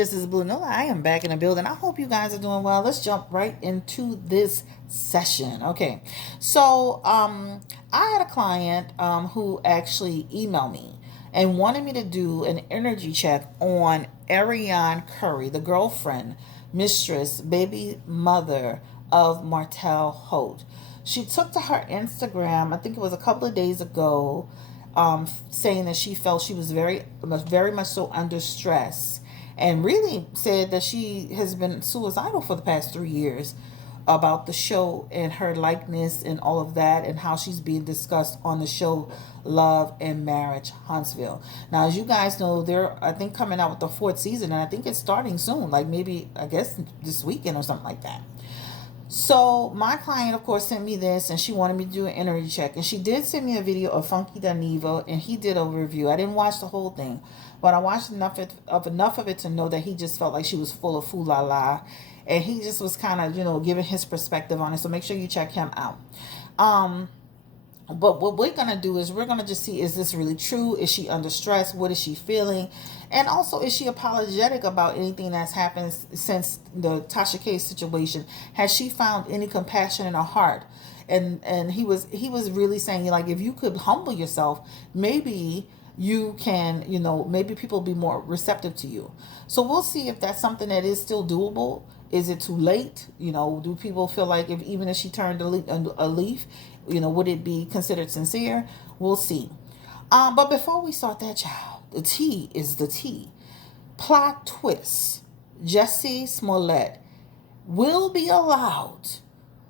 this is Blue Nola. I am back in the building. I hope you guys are doing well. Let's jump right into this session. Okay, so I had a client who actually emailed me and wanted me to do an energy check on Arionne Curry, the girlfriend, mistress, baby mother of Martell Holt. She took to her Instagram, I think it was a couple of days ago, saying that she felt she was very much so under stress, and really said that she has been suicidal for the past 3 years about the show and her likeness and all of that, and how she's being discussed on the show Love and Marriage Huntsville. Now, as you guys know, they're, I think, coming out with the fourth season, and I think it's starting soon, like maybe, I guess, this weekend or something like that. So my client, of course, sent me this, and she wanted me to do an energy check. And she did send me a video of Funky Danivo, and he did a review. I didn't watch the whole thing, but I watched enough of it to know that he just felt like she was full of foo la la, and he just was kind of, giving his perspective on it. So make sure you check him out. But what we're going to do is we're going to just see, is this really true? Is she under stress? What is she feeling? And also, is she apologetic about anything that's happened since the Tasha K situation? Has she found any compassion in her heart? And he was really saying, like, if you could humble yourself, maybe you can, maybe people will be more receptive to you. So we'll see if that's something that is still doable. Is it too late? Do people feel like even if she turned a leaf, would it be considered sincere? We'll see. But before we start that, child, the tea is the tea. Plot twist. Jesse Smollett will be allowed.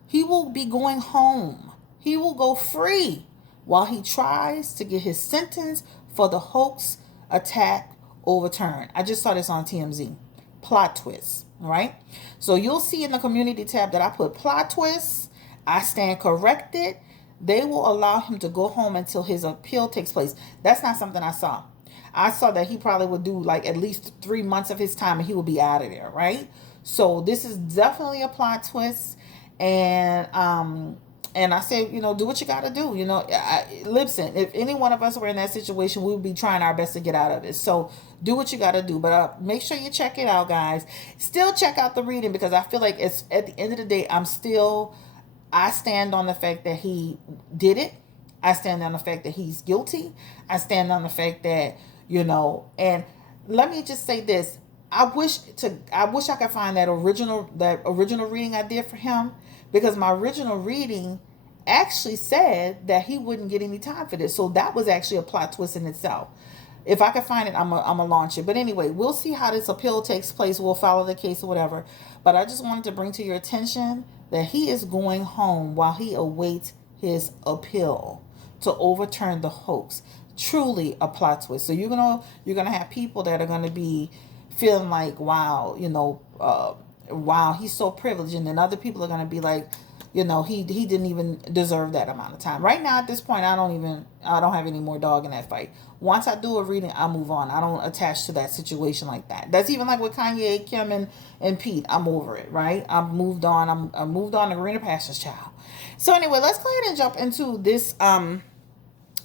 He will be going home. He will go free while he tries to get his sentence for the hoax attack overturned. I just saw this on TMZ. Plot twist. All right. So you'll see in the community tab that I put plot twist. I stand corrected. They will allow him to go home until his appeal takes place. That's not something I saw. I saw that he probably would do like at least 3 months of his time and he will be out of there, right? So this is definitely a plot twist. And I say, do what you got to do. Listen, if any one of us were in that situation, we would be trying our best to get out of it. So do what you got to do. But make sure you check it out, guys. Still check out the reading, because I feel like it's at the end of the day, I stand on the fact that he did it. I stand on the fact that he's guilty. I stand on the fact that, and let me just say this. I wish I could find that original reading I did for him, because my original reading actually said that he wouldn't get any time for this. So that was actually a plot twist in itself. If I could find it, I'm gonna launch it. But anyway, we'll see how this appeal takes place. We'll follow the case or whatever. But I just wanted to bring to your attention that he is going home while he awaits his appeal to overturn the hoax. Truly a plot twist. So you're gonna have people that are gonna be feeling like, wow, wow, he's so privileged, and then other people are gonna be like, he didn't even deserve that amount of time. Right now, at this point, I don't have any more dog in that fight. Once I do a reading, I move on. I don't attach to that situation like that. That's even like with Kanye, Kim, and Pete. I'm over it, right? I'm moved on. I'm moved on to greener pastures, child. So anyway, let's go ahead and jump into this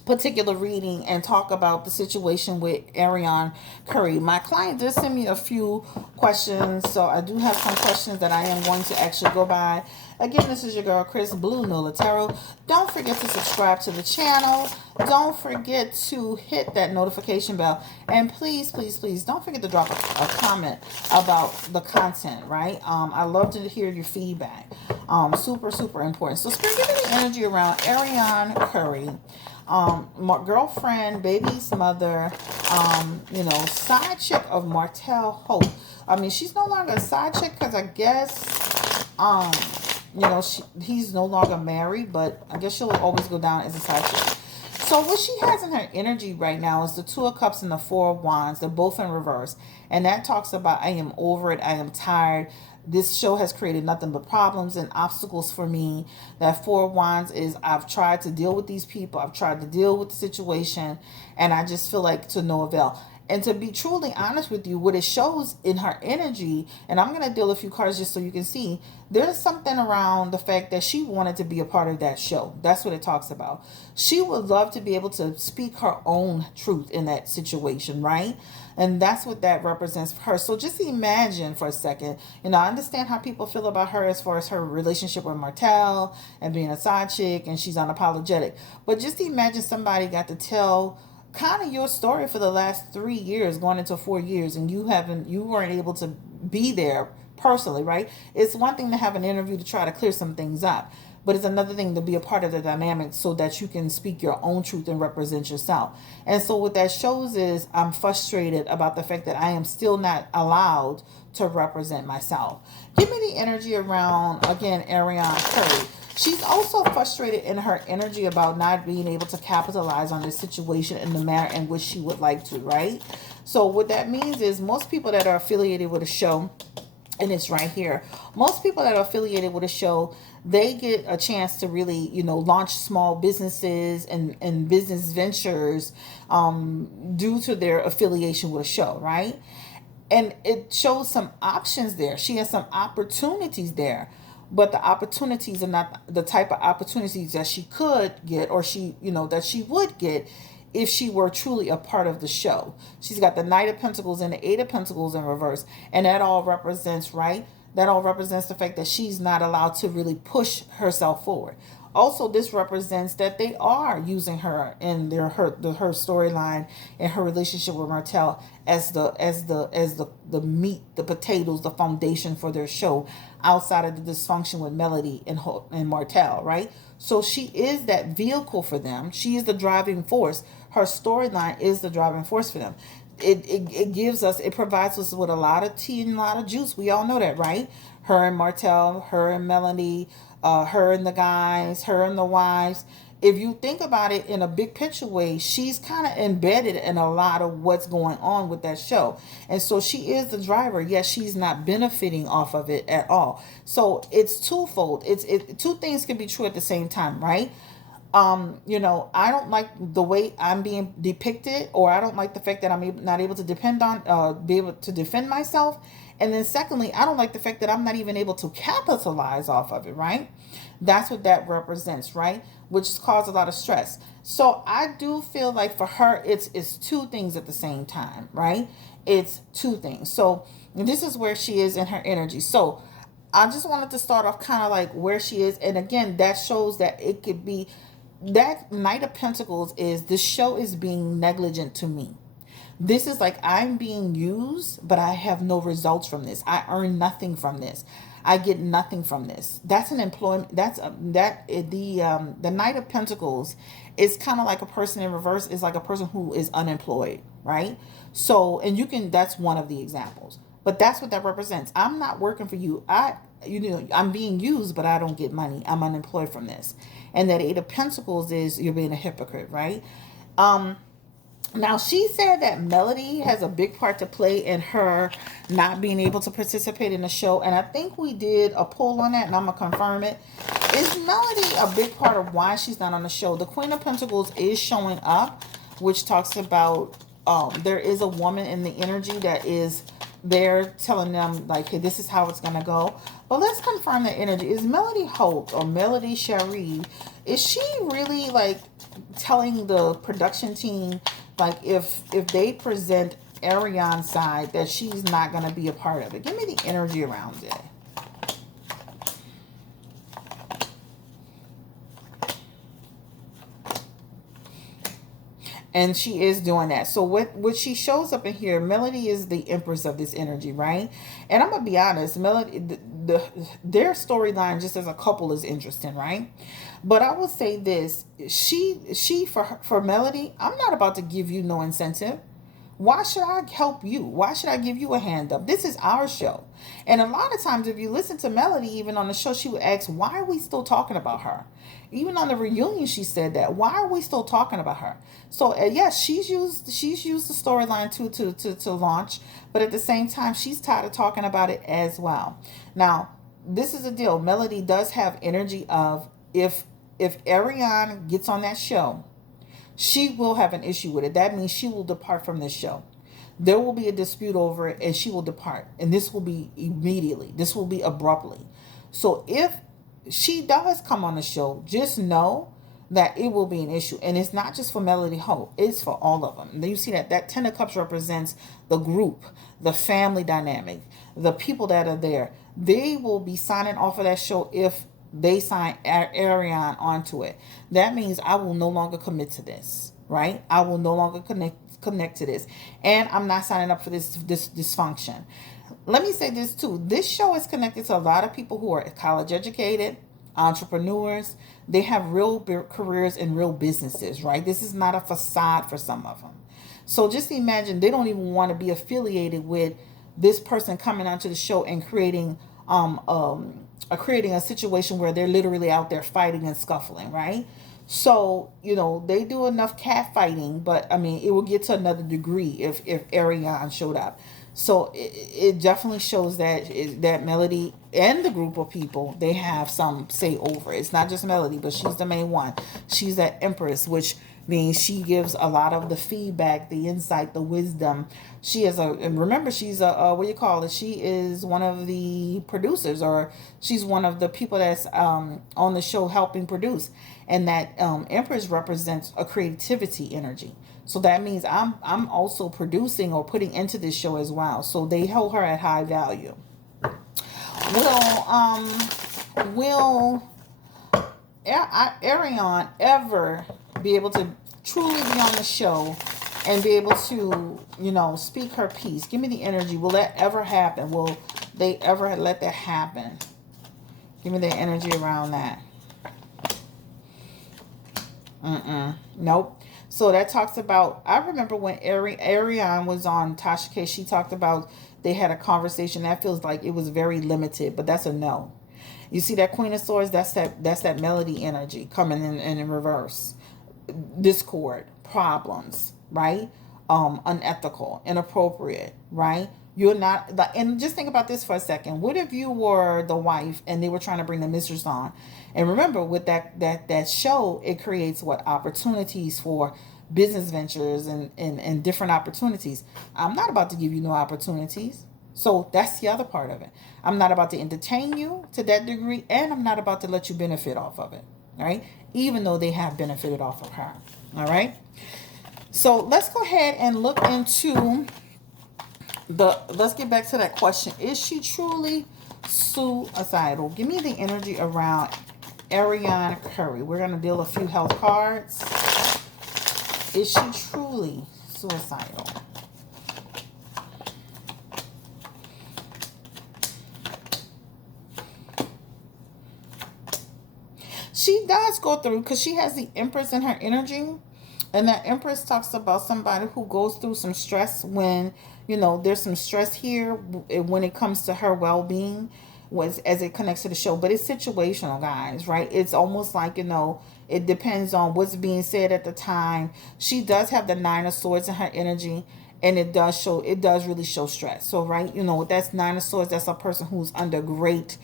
particular reading and talk about the situation with Arionne Curry. My client did send me a few questions, so I do have some questions that I am going to actually go by. Again, this is your girl, Chris, Blue Nola Tarot. Don't forget to subscribe to the channel. Don't forget to hit that notification bell. And please, please, please, don't forget to drop a comment about the content, right? I love to hear your feedback. Super, super important. So, Spirit, give me the energy around Arionne Curry. My girlfriend, baby's mother, side chick of Martell Holt. I mean, she's no longer a side chick because I guess, he's no longer married, but I guess she'll always go down as a side chick. So what she has in her energy right now is the Two of Cups and the Four of Wands. They're both in reverse. And that talks about, I am over it. I am tired. This show has created nothing but problems and obstacles for me. That Four of Wands is, I've tried to deal with these people. I've tried to deal with the situation. And I just feel like to no avail. And to be truly honest with you, what it shows in her energy, and I'm going to deal a few cards just so you can see, there's something around the fact that she wanted to be a part of that show. That's what it talks about. She would love to be able to speak her own truth in that situation, right? And that's what that represents for her. So just imagine for a second, I understand how people feel about her as far as her relationship with Martell and being a side chick and she's unapologetic. But just imagine somebody got to tell kind of your story for the last 3 years, going into 4 years, and you weren't able to be there personally, right? It's one thing to have an interview to try to clear some things up, but it's another thing to be a part of the dynamic so that you can speak your own truth and represent yourself. And so what that shows is I'm frustrated about the fact that I am still not allowed to represent myself. Give me the energy around, again, Arionne Curry. She's also frustrated in her energy about not being able to capitalize on this situation in the manner in which she would like to, right? So what that means is most people that are affiliated with a show, and it's right here, most people that are affiliated with a show, they get a chance to really, launch small businesses and business ventures due to their affiliation with a show, right? And it shows some options there. She has some opportunities there, but the opportunities are not the type of opportunities that she could get, or that she would get if she were truly a part of the show. She's got the Knight of Pentacles and the Eight of Pentacles in reverse, and that all represents, right? That all represents the fact that she's not allowed to really push herself forward. Also, this represents that they are using her in her storyline and her relationship with Martell as the meat, the potatoes, the foundation for their show, outside of the dysfunction with Melody and Martell, right? So she is that vehicle for them. She is the driving force. Her storyline is the driving force for them. It provides us with a lot of tea and a lot of juice. We all know that, right? Her and Martell, her and Melanie, her and the guys, her and the wives. If you think about it in a big picture way, she's kind of embedded in a lot of what's going on with that show. And so she is the driver, yet she's not benefiting off of it at all. So it's twofold. Two things can be true at the same time, right? I don't like the way I'm being depicted, or I don't like the fact that I'm not able to be able to defend myself. And then secondly, I don't like the fact that I'm not even able to capitalize off of it, right? That's what that represents, right? Which causes a lot of stress. So I do feel like for her, it's two things at the same time, right? It's two things. So this is where she is in her energy. So I just wanted to start off kind of like where she is. And again, that shows that it could be that Knight of Pentacles is the show is being negligent to me. This is like I'm being used, but I have no results from this. I earn nothing from this. I get nothing from this. That's an employment. The Knight of Pentacles is kind of like a person in reverse. Is like a person who is unemployed, right? So, and that's one of the examples. But that's what that represents. I'm not working for you. I'm being used, but I don't get money. I'm unemployed from this. And that Eight of Pentacles is you're being a hypocrite, right? Now, she said that Melody has a big part to play in her not being able to participate in the show. And I think we did a poll on that, and I'm going to confirm it. Is Melody a big part of why she's not on the show? The Queen of Pentacles is showing up, which talks about there is a woman in the energy that is there telling them, like, hey, this is how it's going to go. But let's confirm the energy. Is Melody Holt or Melody Cherie, is she really, like, telling the production team, like, if they present Arionne's side, that she's not going to be a part of it? Give me the energy around it. And she is doing that. So what she shows up in here, Melody is the empress of this energy, right? And I'm going to be honest, Melody, their storyline just as a couple is interesting, right? But I will say this, for Melody, I'm not about to give you no incentive. Why should I help you? Why should I give you a hand up? This is our show. And a lot of times, if you listen to Melody, even on the show, she would ask, why are we still talking about her? Even on the reunion, she said that. Why are we still talking about her? So, yes, she's used the storyline to launch. But at the same time, she's tired of talking about it as well. Now, this is a deal. Melody does have energy of, if Arionne gets on that show, she will have an issue with it. That means she will depart from this show. There will be a dispute over it, and she will depart. And this will be immediately. This will be abruptly. So if she does come on the show, just know that it will be an issue. And it's not just for Melody Hope, it's for all of them. Then you see that Ten of Cups represents the group, the family dynamic, the people that are there. They will be signing off of that show if they sign Arionne onto it. That means I will no longer commit to this, right? I will no longer connect to this. And I'm not signing up for this dysfunction. Let me say this too. This show is connected to a lot of people who are college educated, entrepreneurs. They have real careers and real businesses, right? This is not a facade for some of them. So just imagine they don't even want to be affiliated with this person coming onto the show and creating a situation where they're literally out there fighting and scuffling, right? So, they do enough cat fighting, but I mean, it will get to another degree if Arionne showed up. So it definitely shows that Melody and the group of people, they have some say over it. It's not just Melody, but she's the main one. She's that empress, which means she gives a lot of the feedback, the insight, the wisdom. She is and remember, she's what do you call it? She is one of the producers, or she's one of the people that's on the show helping produce. And that empress represents a creativity energy. So that means I'm also producing or putting into this show as well. So they hold her at high value. Will Arionne ever be able to truly be on the show and be able to, speak her piece? Give me the energy. Will that ever happen? Will they ever let that happen? Give me the energy around that. Nope. So that talks about, I remember when Arionne was on Tasha K, she talked about they had a conversation. That feels like it was very limited, but that's a no. You see that Queen of Swords, that's that Melody energy coming in reverse. Discord, problems, right? Unethical, inappropriate, right? You're not, and just think about this for a second. What if you were the wife and they were trying to bring the mistress on? And remember, with that show, it creates opportunities for business ventures and different opportunities. I'm not about to give you no opportunities. So that's the other part of it. I'm not about to entertain you to that degree, and I'm not about to let you benefit off of it, right? Even though they have benefited off of her, all right? So let's go ahead and look into let's get back to that question. Is she truly suicidal? Give me the energy around Arionne Curry. We're going to deal a few health cards. Is she truly suicidal? She does go through, because she has the Empress in her energy. And that Empress talks about somebody who goes through some stress when, there's some stress here when it comes to her well-being, as it connects to the show. But it's situational, guys, right? It's almost like, it depends on what's being said at the time. She does have the Nine of Swords in her energy, and it does really show stress. So, right, that's Nine of Swords, that's a person who's under great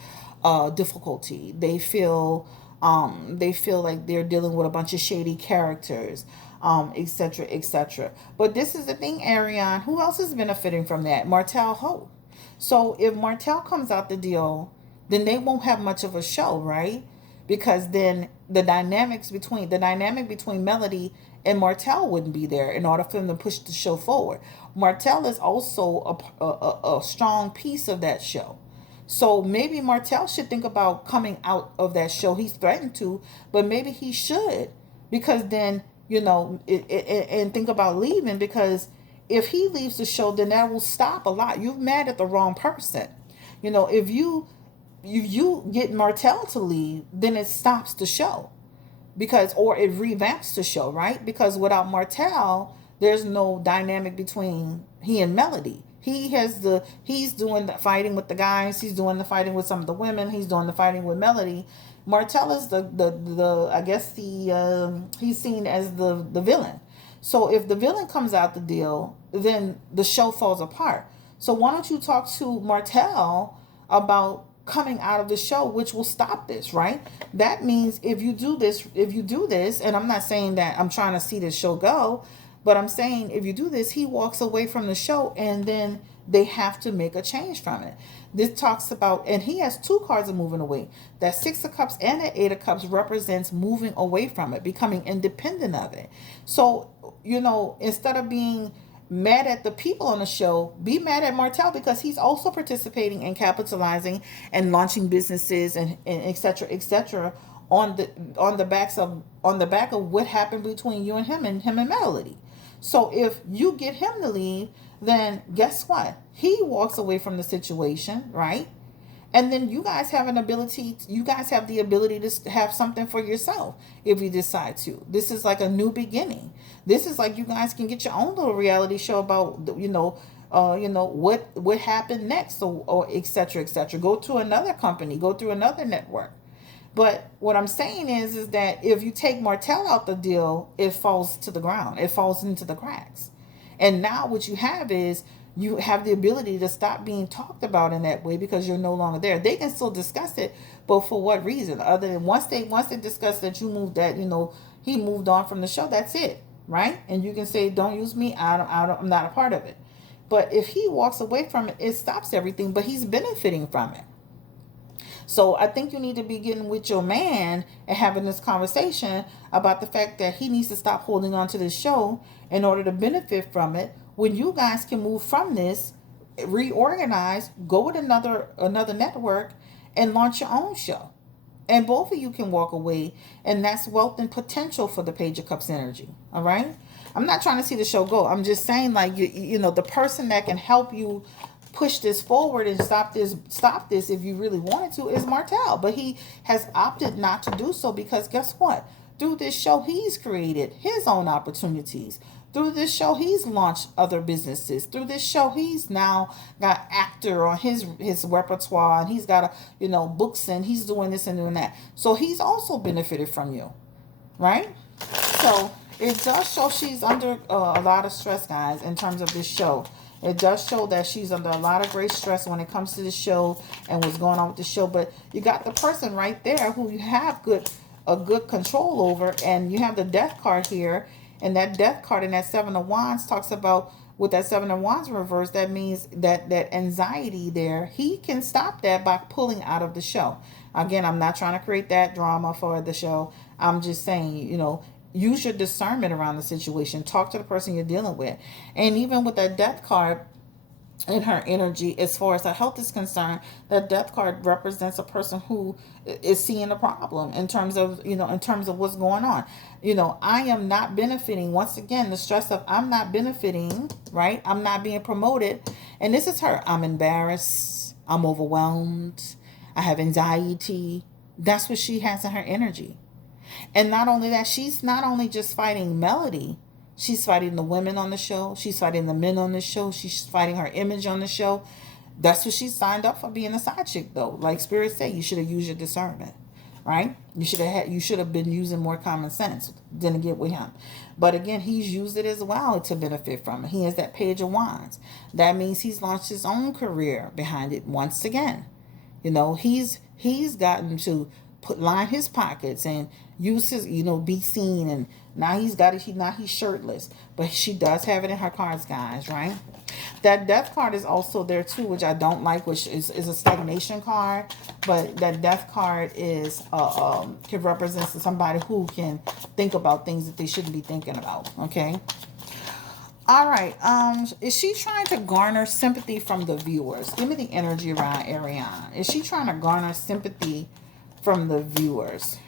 difficulty. They feel like they're dealing with a bunch of shady characters, etc., etc. But this is the thing, Arionne. Who else is benefiting from that? Martell Hope. So if Martell comes out the deal, then they won't have much of a show, right? Because then the dynamic between Melody and Martell wouldn't be there in order for them to push the show forward. Martell is also a strong piece of that show. So maybe Martell should think about coming out of that show. He's threatened to, but maybe he should, because then, and think about leaving, because if he leaves the show, then that will stop a lot. You're mad at the wrong person. If you get Martell to leave, then it stops the show, or it revamps the show, right? Because without Martell, there's no dynamic between he and Melody. He's doing the fighting with the guys. He's doing the fighting with some of the women. He's doing the fighting with Melody. Martell is he's seen as the villain. So if the villain comes out the deal, then the show falls apart. So why don't you talk to Martell about coming out of the show, which will stop this, right? That means if you do this, and I'm not saying that I'm trying to see this show go, But I'm saying if you do this, he walks away from the show and then they have to make a change from it. This talks about, and he has two cards of moving away. That Six of Cups and that Eight of Cups represents moving away from it, becoming independent of it. So, instead of being mad at the people on the show, be mad at Martel because he's also participating and capitalizing and launching businesses and et cetera on the back of what happened between you and him and Melody. So if you get him to leave, then guess what? He walks away from the situation, right? And then you guys have the ability to have something for yourself if you decide to. This is like a new beginning. This is like you guys can get your own little reality show about, what happened next, or et cetera, et cetera. Go to another company, go through another network. But what I'm saying is that if you take Martell out the deal, it falls to the ground. It falls into the cracks. And now what you have is you have the ability to stop being talked about in that way because you're no longer there. They can still discuss it, but for what reason? Other than once they discuss that he moved on from the show, that's it, right? And you can say, don't use me. I'm not a part of it. But if he walks away from it, it stops everything, but he's benefiting from it. So I think you need to be getting with your man and having this conversation about the fact that he needs to stop holding on to this show in order to benefit from it. When you guys can move from this, reorganize, go with another network and launch your own show. And both of you can walk away, and that's wealth and potential for the Page of Cups energy. All right? I'm not trying to see the show go. I'm just saying, like, the person that can help you push this forward and stop this if you really wanted to is Martel, but he has opted not to do so because guess what? Through this show, he's created his own opportunities. Through this show, he's launched other businesses. Through this show, he's now got actor on his repertoire, and he's got books, and he's doing this and doing that. So he's also benefited from you, right? So it does show she's under a lot of stress, guys, in terms of this show. It does show that she's under a lot of great stress when it comes to the show and what's going on with the show. But you got the person right there who you have a good control over, and you have the Death card here. And that Death card and that Seven of Wands talks about, with that Seven of Wands reverse, that means that anxiety there, he can stop that by pulling out of the show. Again, I'm not trying to create that drama for the show. I'm just saying, use your discernment around the situation. Talk to the person you're dealing with. And even with that Death card in her energy, as far as her health is concerned, that Death card represents a person who is seeing a problem in terms of what's going on. I am not benefiting. Once again, the stress of I'm not benefiting, right? I'm not being promoted. And this is her. I'm embarrassed. I'm overwhelmed. I have anxiety. That's what she has in her energy. And not only that, she's not only just fighting Melody, she's fighting the women on the show. She's fighting the men on the show. She's fighting her image on the show. That's what she signed up for, being a side chick, though. Like Spirit said, you should have used your discernment, right? You should have been using more common sense than to get with him. But again, he's used it as well to benefit from it. He has that Page of Wands. That means he's launched his own career behind it once again. He's gotten to line his pockets and use his, be seen, and now he's got it. Now he's shirtless, but she does have it in her cards, guys, right? That Death card is also there too, which I don't like, which is a stagnation card. But that Death card is can represent somebody who can think about things that they shouldn't be thinking about. Okay. All right. Is she trying to garner sympathy from the viewers? Give me the energy around Arionne. Is she trying to garner sympathy from the viewers?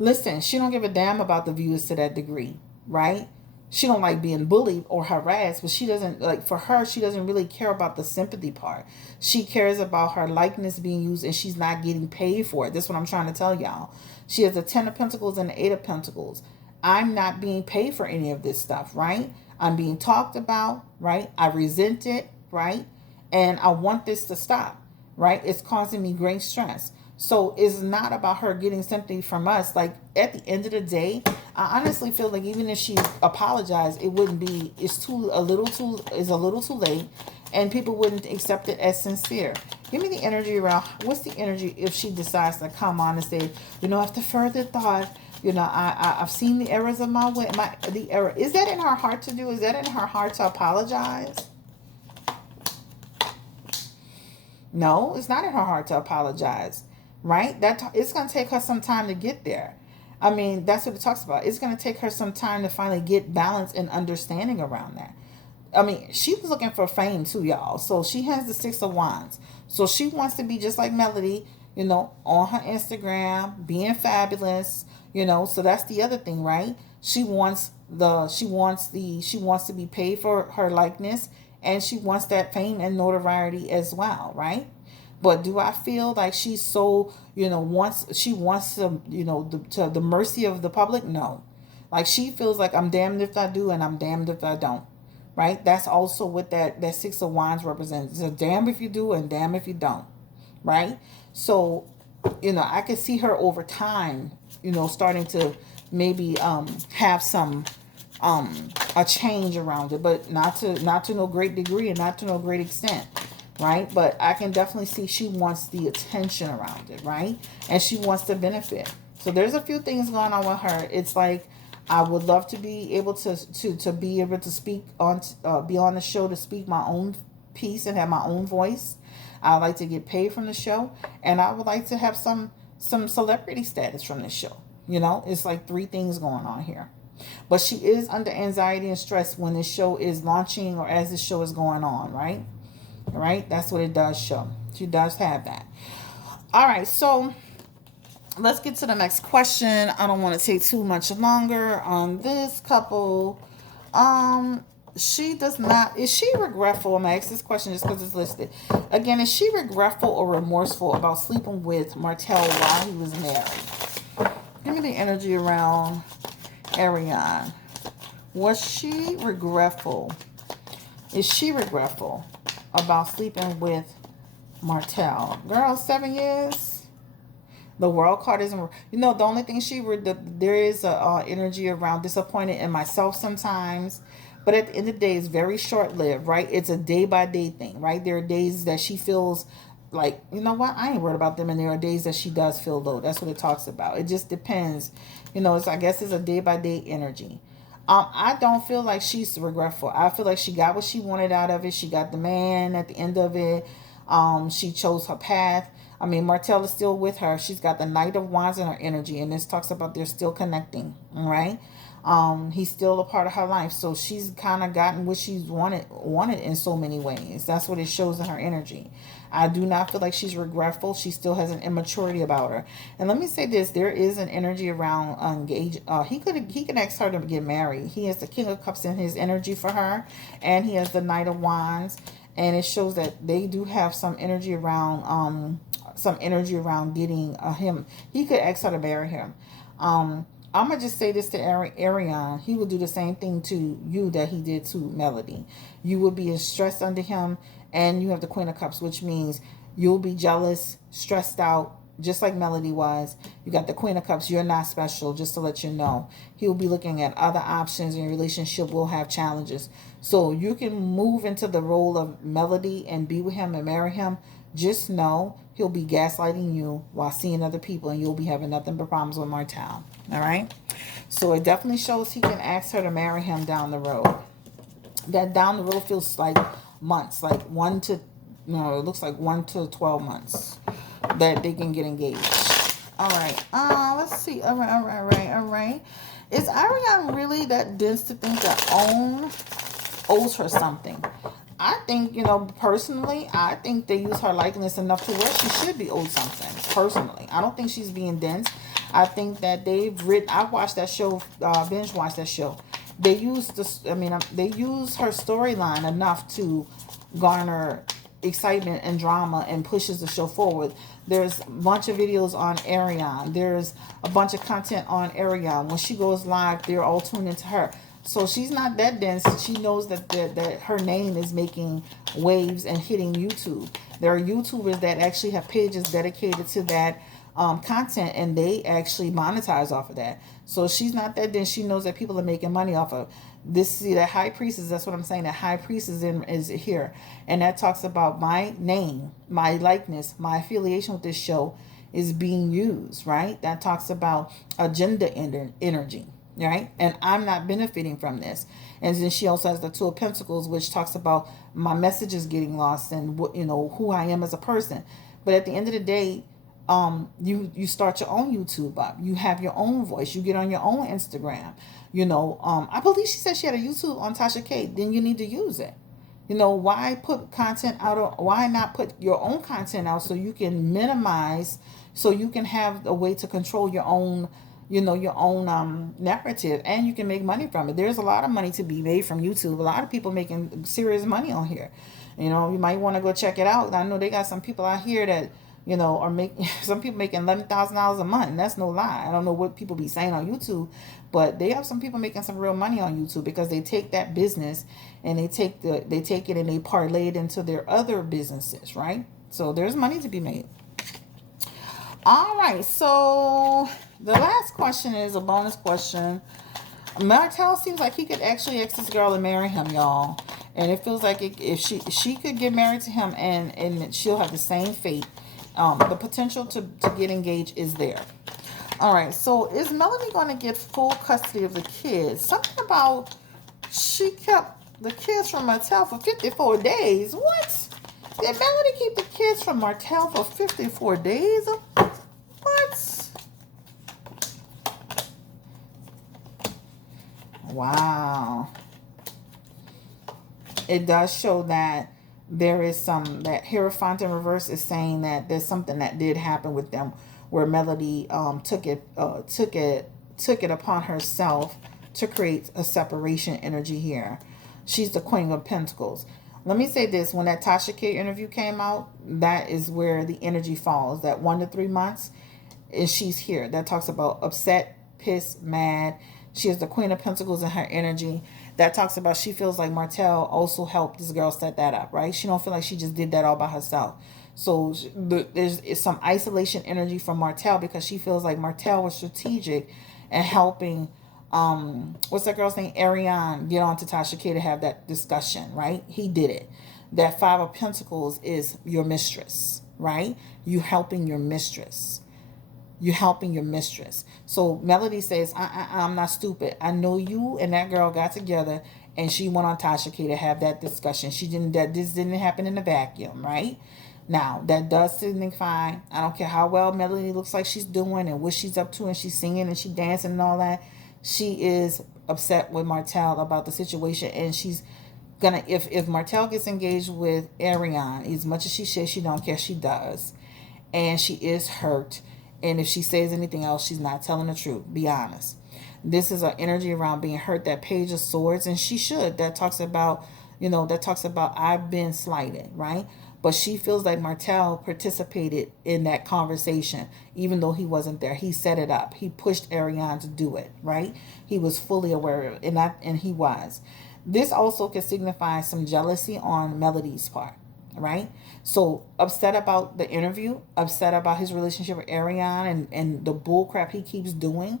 Listen, she don't give a damn about the viewers to that degree, right? She don't like being bullied or harassed, but she doesn't, like, for her, she doesn't really care about the sympathy part. She cares about her likeness being used, and she's not getting paid for it. That's what I'm trying to tell y'all. She has the 10 of Pentacles and the 8 of Pentacles. I'm not being paid for any of this stuff, right? I'm being talked about, right? I resent it, right? And I want this to stop, right? It's causing me great stress. So it's not about her getting something from us. Like, at the end of the day, I honestly feel like even if she apologized, it wouldn't be, it's a little too late, and people wouldn't accept it as sincere. Give me the energy around, what's the energy if she decides to come on and say, after further thought, You know, I've seen the errors of my way. The error, is that in her heart to do? Is that in her heart to apologize? No, it's not in her heart to apologize, right? That it's going to take her some time to get there. I mean, that's what it talks about. It's going to take her some time to finally get balance and understanding around that. I mean, she was looking for fame too, y'all. So she has the Six of Wands. So she wants to be just like Melody, you know, on her Instagram, being fabulous, you know. So that's the other thing, right? She wants to be paid for her likeness, and she wants that fame and notoriety as well, right? But do I feel like she's so, you know, wants to, you know, to the mercy of the public? No. Like she feels like I'm damned if I do and I'm damned if I don't. Right? That's also what that Six of Wands represents. It's a damn if you do and damn if you don't. Right? So, you know, I could see her over time, you know, starting to maybe have some a change around it, but not to no great degree and not to no great extent, right? But I can definitely see she wants the attention around it, right? And she wants to benefit. So there's a few things going on with her. It's like I would love to be able to be able to speak on be on the show to speak my own piece and have my own voice. I would like to get paid from the show, and I would like to have some celebrity status from the show. You know, it's like three things going on here. But she is under anxiety and stress when this show is launching or as this show is going on, right? All right, that's what it does show. She does have that. All right, so let's get to the next question. I don't want to take too much longer on this couple. She does not. Is she regretful? I'm gonna ask this question just because it's listed. Again, is she regretful or remorseful about sleeping with Martell while he was married? Give me the energy around Arionne. Was she regretful? Is she regretful about sleeping with Martell? Girl, 7 years. The World card isn't. You know, the only thing there is a energy around disappointed in myself sometimes. But at the end of the day, it's very short lived, right? It's a day by day thing, right? There are days that she feels like, you know what, I ain't worried about them, and there are days that she does feel low. That's what it talks about. It just depends. You know, I guess it's a day by day energy. I don't feel like she's regretful. I feel like she got what she wanted out of it. She got the man at the end of it. She chose her path. I mean, Martell is still with her. She's got the Knight of Wands in her energy, and this talks about they're still connecting, all right? He's still a part of her life, so she's kind of gotten what she's wanted in so many ways. That's what it shows in her energy. I do not feel like she's regretful. She still has an immaturity about her. And let me say this: there is an energy around engage. He could ask her to get married. He has the King of Cups in his energy for her, and he has the Knight of Wands, and it shows that they do have some energy around getting him. He could ask her to marry him. I'm going to just say this to Arionne. He will do the same thing to you that he did to Melody. You will be stressed under him, and you have the Queen of Cups, which means you'll be jealous, stressed out, just like Melody was. You got the Queen of Cups. You're not special, just to let you know. He will be looking at other options, and your relationship will have challenges. So you can move into the role of Melody and be with him and marry him. Just know he'll be gaslighting you while seeing other people, and you'll be having nothing but problems with Martell. All right? So it definitely shows he can ask her to marry him down the road. That down the road feels like months, like it looks like 1 to 12 months that they can get engaged. All right. Let's see. All right. Is Arionne really that dense to think that owes her something? I think, personally, I think they use her likeness enough to where she should be owed something. Personally, I don't think she's being dense. I think that I watched that show, binge watched that show. They use they use her storyline enough to garner excitement and drama and pushes the show forward. There's a bunch of videos on Arionne. There's a bunch of content on Arionne. When she goes live, they're all tuned into her. So she's not that dense. She knows that her name is making waves and hitting YouTube. There are YouTubers that actually have pages dedicated to that content, and they actually monetize off of that. So she's not that dense. She knows that people are making money off of this. See, that high priestess, that's what I'm saying. That high priestess is here. And that talks about my name, my likeness, my affiliation with this show is being used, right? That talks about agenda energy, right? And I'm not benefiting from this. And then she also has the Two of Pentacles, which talks about my messages getting lost and what, you know, who I am as a person. But at the end of the day, you start your own YouTube up. You have your own voice. You get on your own Instagram. You know, I believe she said she had a YouTube on Tasha K. Then you need to use it. You know, why put content out? Why not put your own content out so you can minimize, so you can have a way to control your own, you know, your own narrative, and you can make money from it. There's a lot of money to be made from YouTube. A lot of people making serious money on here. You know, you might want to go check it out. I know they got some people out here that, you know, are making some people making $11,000 a month, and that's no lie. I don't know what people be saying on YouTube, but they have some people making some real money on YouTube because they take that business and they take it and they parlay it into their other businesses, right? So there's money to be made. All right, so the last question is a bonus question. Martel seems like he could actually ask this girl to marry him, y'all. And it feels like if she could get married to him and she'll have the same fate. The potential to get engaged is there. All right, so is Melanie going to get full custody of the kids? Something about she kept the kids from Martel for 54 days. What? Did Melanie keep the kids from Martel for 54 days? What? Wow. It does show that there is some, that Hierophant in reverse is saying that there's something that did happen with them where Melody took it upon herself to create a separation energy here. She's the Queen of Pentacles. Let me say this, when that Tasha K interview came out, that is where the energy falls, that 1 to 3 months, and she's here. That talks about upset, pissed, mad. She is the Queen of Pentacles in her energy. That talks about she feels like Martel also helped this girl set that up, right? She don't feel like she just did that all by herself. So there's some isolation energy from Martel because she feels like Martel was strategic and helping, what's that girl's name? Arionne get on to Tasha K to have that discussion, right? He did it. That 5 of Pentacles is your mistress, right? You helping your mistress. You're helping your mistress. So Melody says, I'm not stupid. I know you and that girl got together and she went on Tasha K to have that discussion. This didn't happen in a vacuum, right? Now, that does signify, I don't care how well Melody looks like she's doing and what she's up to and she's singing and she's dancing and all that. She is upset with Martel about the situation, and she's gonna, if Martel gets engaged with Arionne, as much as she says she don't care, she does. And she is hurt. And if she says anything else, she's not telling the truth. Be honest. This is an energy around being hurt. That Page of Swords, and she should. That talks about, I've been slighted, right? But she feels like Martel participated in that conversation, even though he wasn't there. He set it up. He pushed Arionne to do it, right? He was fully aware of it, and he was. This also could signify some jealousy on Melody's part, right? So upset about the interview, upset about his relationship with Arionne and the bull crap he keeps doing.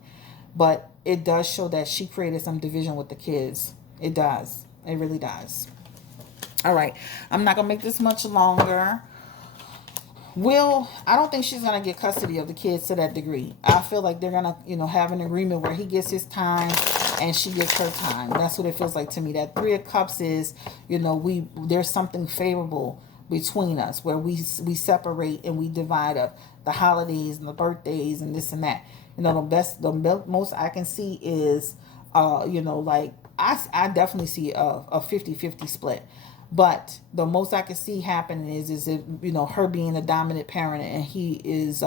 But it does show that she created some division with the kids. It does. It really does. All right. I'm not going to make this much longer. I don't think she's going to get custody of the kids to that degree. I feel like they're going to, have an agreement where he gets his time and she gets her time. That's what it feels like to me. That 3 of Cups is, there's something favorable between us where we separate and we divide up the holidays and the birthdays and this and that. The most I can see is, I definitely see a 50-50 split. But the most I can see happening is if, her being a dominant parent and he is,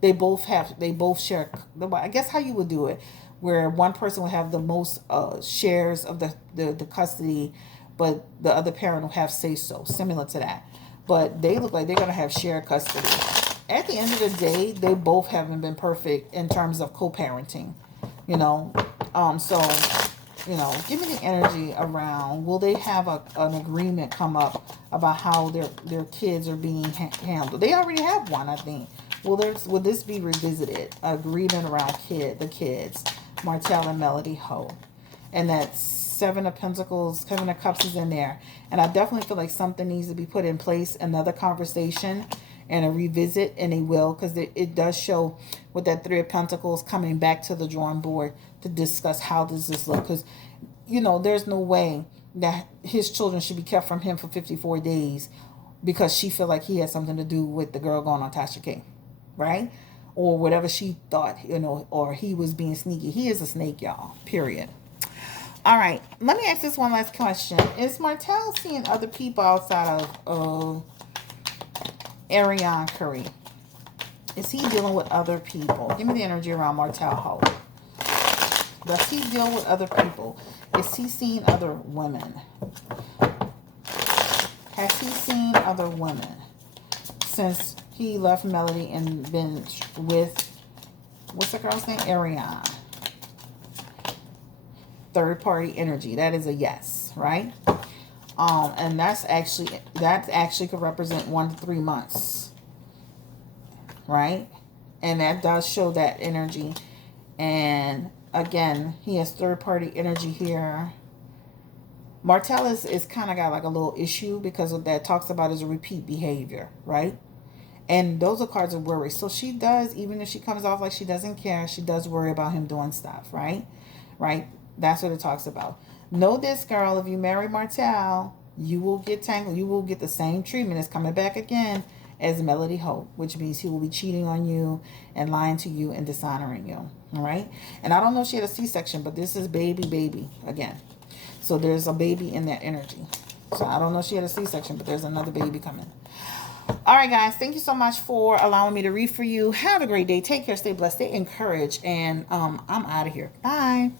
they both share, I guess how you would do it, where one person will have the most shares of the custody, but the other parent will have say-so, similar to that. But they look like they're going to have shared custody. At the end of the day, they both haven't been perfect in terms of co-parenting, give me the energy around, will they have an agreement come up about how their kids are being handled? They already have one, I think. Will this be revisited? Agreement around the kids, Martel and Melody Ho. And that's 7 of Pentacles, 7 of Cups is in there. And I definitely feel like something needs to be put in place, another conversation. and a revisit, and they will, because it does show with that Three of Pentacles coming back to the drawing board to discuss how does this look, because there's no way that his children should be kept from him for 54 days because she feel like he had something to do with the girl going on Tasha K, right? Or whatever she thought, or he was being sneaky. He is a snake, y'all, period. All right, let me ask this one last question. Is Martell seeing other people outside of Arionne Curry? Is he dealing with other people? Give me the energy around Martell Hope. Does he deal with other people? Is he seeing other women? Has he seen other women since he left Melody and been with, what's the girl's name? Arionne. Third party energy. That is a yes, right? And that actually could represent 1 to 3 months, right? And that does show that energy. And again, he has third party energy here. Martell is kind of got like a little issue because of that talks about his repeat behavior, right? And those are cards of worry. So she does, even if she comes off like she doesn't care, she does worry about him doing stuff, right? Right? That's what it talks about. Know this, girl, if you marry Martell, you will get tangled. You will get the same treatment. It's coming back again as Melody Hope, which means he will be cheating on you and lying to you and dishonoring you, all right? And I don't know if she had a C-section, but this is baby again. So there's a baby in that energy. So I don't know if she had a C-section, but there's another baby coming. All right, guys. Thank you so much for allowing me to read for you. Have a great day. Take care. Stay blessed. Stay encouraged. And I'm out of here. Bye.